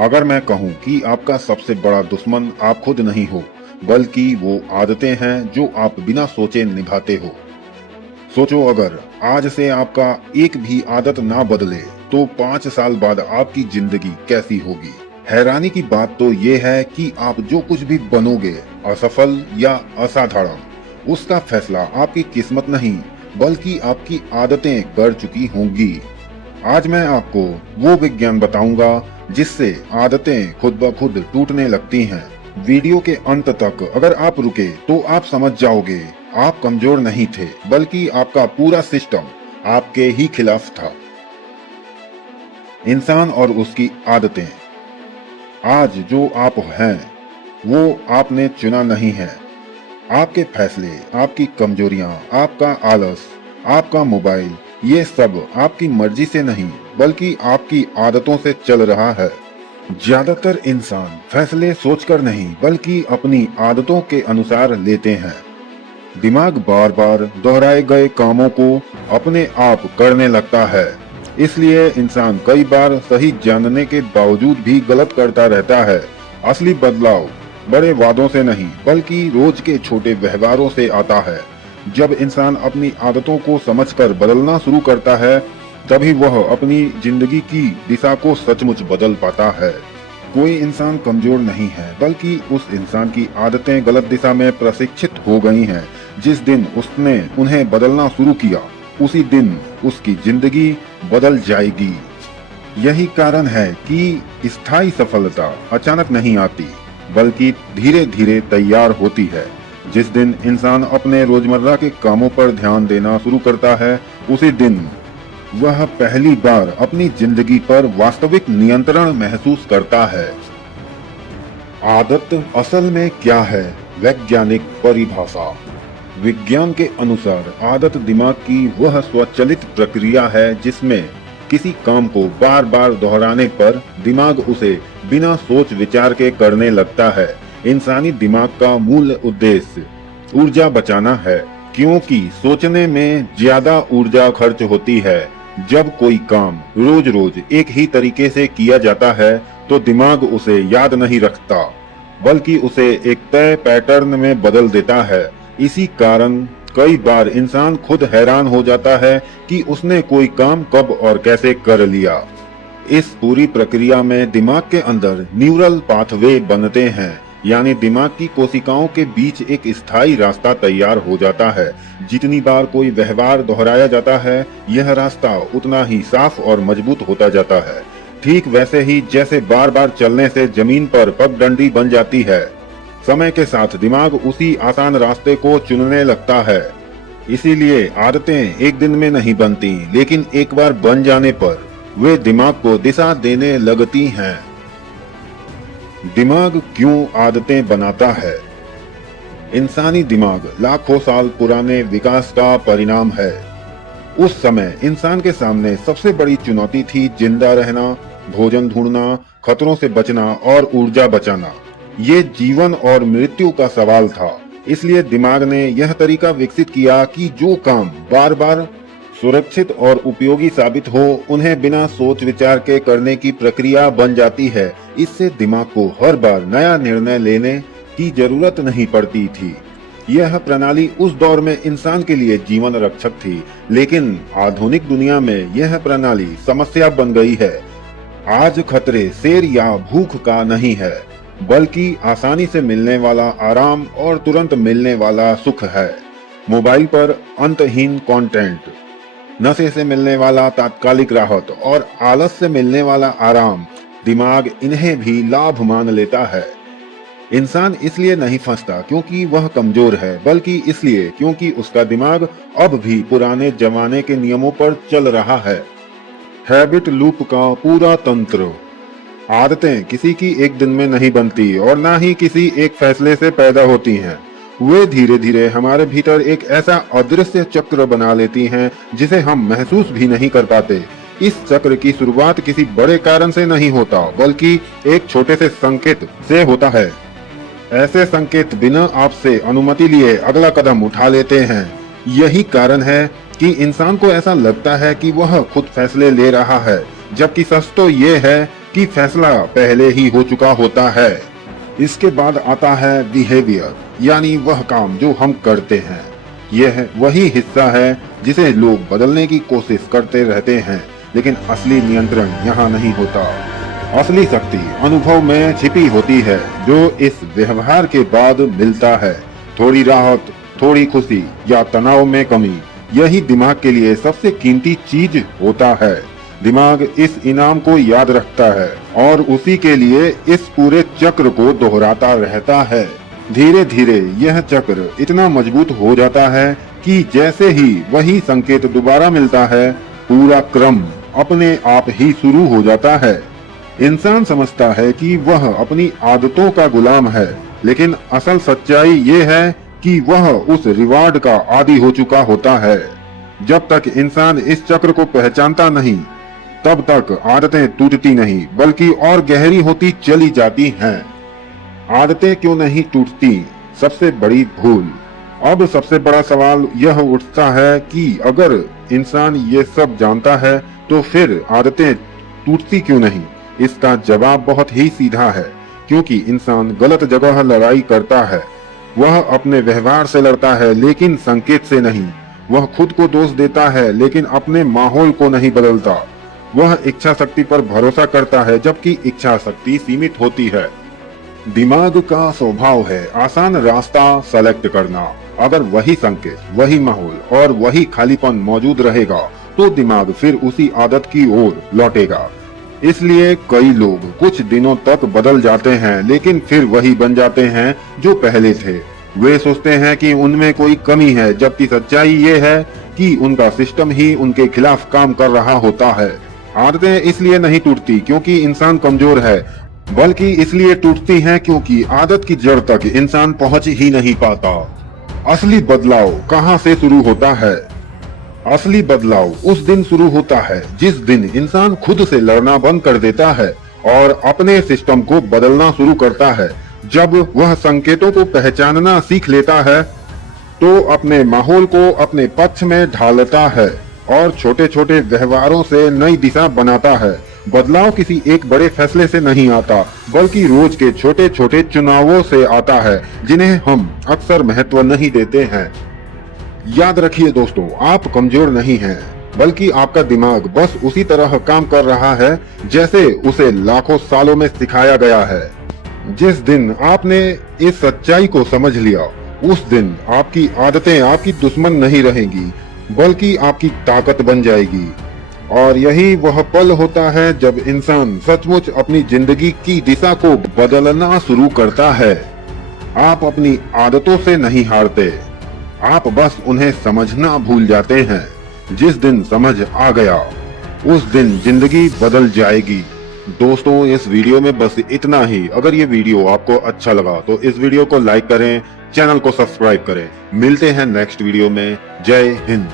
अगर मैं कहूं कि आपका सबसे बड़ा दुश्मन आप खुद नहीं हो, बल्कि वो आदतें हैं जो आप बिना सोचे निभाते हो। सोचो, अगर आज से आपका एक भी आदत ना बदले तो 5 साल बाद आपकी जिंदगी कैसी होगी। हैरानी की बात तो ये है कि आप जो कुछ भी बनोगे, असफल या असाधारण, उसका फैसला आपकी किस्मत नहीं बल्कि आपकी आदतें कर चुकी होंगी। आज मैं आपको वो विज्ञान बताऊंगा जिससे आदतें खुद ब खुद टूटने लगती हैं। वीडियो के अंत तक अगर आप रुके तो आप समझ जाओगे, आप कमजोर नहीं थे बल्कि आपका पूरा सिस्टम आपके ही खिलाफ था। इंसान और उसकी आदतें। आज जो आप हैं वो आपने चुना नहीं है। आपके फैसले, आपकी कमजोरियां, आपका आलस, आपका मोबाइल, ये सब आपकी मर्जी से नहीं बल्कि आपकी आदतों से चल रहा है। ज्यादातर इंसान फैसले सोचकर नहीं बल्कि अपनी आदतों के अनुसार लेते हैं। दिमाग बार बार दोहराए गए कामों को अपने आप करने लगता है। इसलिए इंसान कई बार सही जानने के बावजूद भी गलत करता रहता है। असली बदलाव बड़े वादों से नहीं बल्कि रोज के छोटे व्यवहारों से आता है। जब इंसान अपनी आदतों को समझकर बदलना शुरू करता है, तभी वह अपनी जिंदगी की दिशा को सचमुच बदल पाता है। कोई इंसान कमजोर नहीं है बल्कि उस इंसान की आदतें गलत दिशा में प्रशिक्षित हो गई हैं। जिस दिन उसने उन्हें बदलना शुरू किया, उसी दिन उसकी जिंदगी बदल जाएगी। यही कारण है कि स्थायी सफलता अचानक नहीं आती बल्कि धीरे धीरे तैयार होती है। जिस दिन इंसान अपने रोजमर्रा के कामों पर ध्यान देना शुरू करता है, उसी दिन वह पहली बार अपनी जिंदगी पर वास्तविक नियंत्रण महसूस करता है। आदत असल में क्या है? वैज्ञानिक परिभाषा। विज्ञान के अनुसार आदत दिमाग की वह स्वचालित प्रक्रिया है जिसमें किसी काम को बार बार दोहराने पर दिमाग उसे बिना सोच विचार के करने लगता है। इंसानी दिमाग का मूल उद्देश्य ऊर्जा बचाना है, क्योंकि सोचने में ज्यादा ऊर्जा खर्च होती है। जब कोई काम रोज रोज एक ही तरीके से किया जाता है तो दिमाग उसे याद नहीं रखता बल्कि उसे एक तय पैटर्न में बदल देता है। इसी कारण कई बार इंसान खुद हैरान हो जाता है कि उसने कोई काम कब और कैसे कर लिया। इस पूरी प्रक्रिया में दिमाग के अंदर न्यूरल पाथवे बनते हैं, यानी दिमाग की कोशिकाओं के बीच एक स्थायी रास्ता तैयार हो जाता है। जितनी बार कोई व्यवहार दोहराया जाता है, यह रास्ता उतना ही साफ और मजबूत होता जाता है। ठीक वैसे ही जैसे बार बार चलने से जमीन पर पगडंडी बन जाती है, समय के साथ दिमाग उसी आसान रास्ते को चुनने लगता है। इसीलिए आदतें एक दिन में नहीं बनती, लेकिन एक बार बन जाने पर वे दिमाग को दिशा देने लगती हैं। दिमाग क्यों आदतें बनाता है? इंसानी दिमाग लाखों साल पुराने विकास का परिणाम है। उस समय इंसान के सामने सबसे बड़ी चुनौती थी जिंदा रहना, भोजन ढूंढना, खतरों से बचना और ऊर्जा बचाना। ये जीवन और मृत्यु का सवाल था। इसलिए दिमाग ने यह तरीका विकसित किया कि जो काम बार बार सुरक्षित और उपयोगी साबित हो, उन्हें बिना सोच विचार के करने की प्रक्रिया बन जाती है। इससे दिमाग को हर बार नया निर्णय लेने की जरूरत नहीं पड़ती थी। यह प्रणाली उस दौर में इंसान के लिए जीवन रक्षक थी, लेकिन आधुनिक दुनिया में यह प्रणाली समस्या बन गई है। आज खतरे शेर या भूख का नहीं है, बल्कि आसानी से मिलने वाला आराम और तुरंत मिलने वाला सुख है। मोबाइल पर अंतहीन कंटेंट, नशे से मिलने वाला तात्कालिक राहत और आलस से मिलने वाला आराम, दिमाग इन्हें भी लाभ मान लेता है। इंसान इसलिए नहीं फंसता क्योंकि वह कमजोर है, बल्कि इसलिए क्योंकि उसका दिमाग अब भी पुराने जमाने के नियमों पर चल रहा है। हैबिट लूप का पूरा तंत्र। आदतें किसी की एक दिन में नहीं बनती और ना ही किसी एक फैसले से पैदा होती हैं। वे धीरे धीरे हमारे भीतर एक ऐसा अदृश्य चक्र बना लेती हैं जिसे हम महसूस भी नहीं कर पाते। इस चक्र की शुरुआत किसी बड़े कारण से नहीं होता, बल्कि एक छोटे से संकेत से होता है। ऐसे संकेत बिना आपसे अनुमति लिए अगला कदम उठा लेते हैं। यही कारण है कि इंसान को ऐसा लगता है कि वह खुद फैसले ले रहा है, जबकि सच तो ये है कि फैसला पहले ही हो चुका होता है। इसके बाद आता है बिहेवियर, यानी वह काम जो हम करते हैं। यह वही हिस्सा है जिसे लोग बदलने की कोशिश करते रहते हैं, लेकिन असली नियंत्रण यहाँ नहीं होता। असली शक्ति अनुभव में छिपी होती है, जो इस व्यवहार के बाद मिलता है। थोड़ी राहत, थोड़ी खुशी या तनाव में कमी, यही दिमाग के लिए सबसे कीमती चीज होता है। दिमाग इस इनाम को याद रखता है और उसी के लिए इस पूरे चक्र को दोहराता रहता है। धीरे धीरे यह चक्र इतना मजबूत हो जाता है कि जैसे ही वही संकेत दोबारा मिलता है, पूरा क्रम अपने आप ही शुरू हो जाता है। इंसान समझता है कि वह अपनी आदतों का गुलाम है, लेकिन असल सच्चाई ये है कि वह उस रिवार्ड का आदी हो चुका होता है। जब तक इंसान इस चक्र को पहचानता नहीं, तब तक आदतें टूटती नहीं बल्कि और गहरी होती चली जाती हैं। आदतें क्यों नहीं टूटती? सबसे बड़ी भूल। अब सबसे बड़ा सवाल यह उठता है कि अगर इंसान ये सब जानता है तो फिर आदतें टूटती क्यों नहीं? इसका जवाब बहुत ही सीधा है, क्योंकि इंसान गलत जगह लड़ाई करता है। वह अपने व्यवहार से लड़ता है, लेकिन संकेत से नहीं। वह खुद को दोष देता है, लेकिन अपने माहौल को नहीं बदलता। वह इच्छा शक्ति पर भरोसा करता है, जबकि इच्छा शक्ति सीमित होती है। दिमाग का स्वभाव है आसान रास्ता सेलेक्ट करना। अगर वही संकेत, वही माहौल और वही खालीपन मौजूद रहेगा, तो दिमाग फिर उसी आदत की ओर लौटेगा। इसलिए कई लोग कुछ दिनों तक बदल जाते हैं, लेकिन फिर वही बन जाते हैं जो पहले थे। वे सोचते हैं कि उनमें कोई कमी है, जबकि सच्चाई ये है कि उनका सिस्टम ही उनके खिलाफ काम कर रहा होता है। आदतें इसलिए नहीं टूटती क्योंकि इंसान कमजोर है, बल्कि इसलिए टूटती हैं क्योंकि आदत की जड़ तक इंसान पहुंच ही नहीं पाता। असली बदलाव कहां से शुरू होता है? असली बदलाव उस दिन शुरू होता है जिस दिन इंसान खुद से लड़ना बंद कर देता है और अपने सिस्टम को बदलना शुरू करता है। जब वह संकेतों को पहचानना सीख लेता है, तो अपने माहौल को अपने पक्ष में ढालता है और छोटे छोटे व्यवहारों से नई दिशा बनाता है। बदलाव किसी एक बड़े फैसले से नहीं आता, बल्कि रोज के छोटे छोटे चुनावों से आता है, जिन्हें हम अक्सर महत्व नहीं देते हैं। याद रखिए दोस्तों, आप कमजोर नहीं हैं, बल्कि आपका दिमाग बस उसी तरह काम कर रहा है जैसे उसे लाखों सालों में सिखाया गया है। जिस दिन आपने इस सच्चाई को समझ लिया, उस दिन आपकी आदतें आपकी दुश्मन नहीं रहेंगी, बल्कि आपकी ताकत बन जाएगी। और यही वह पल होता है जब इंसान सचमुच अपनी जिंदगी की दिशा को बदलना शुरू करता है। आप अपनी आदतों से नहीं हारते, आप बस उन्हें समझना भूल जाते हैं। जिस दिन समझ आ गया, उस दिन जिंदगी बदल जाएगी। दोस्तों, इस वीडियो में बस इतना ही। अगर ये वीडियो आपको अच्छा लगा तो इस वीडियो को लाइक करें, चैनल को सब्सक्राइब करें। मिलते हैं नेक्स्ट वीडियो में। जय हिंद।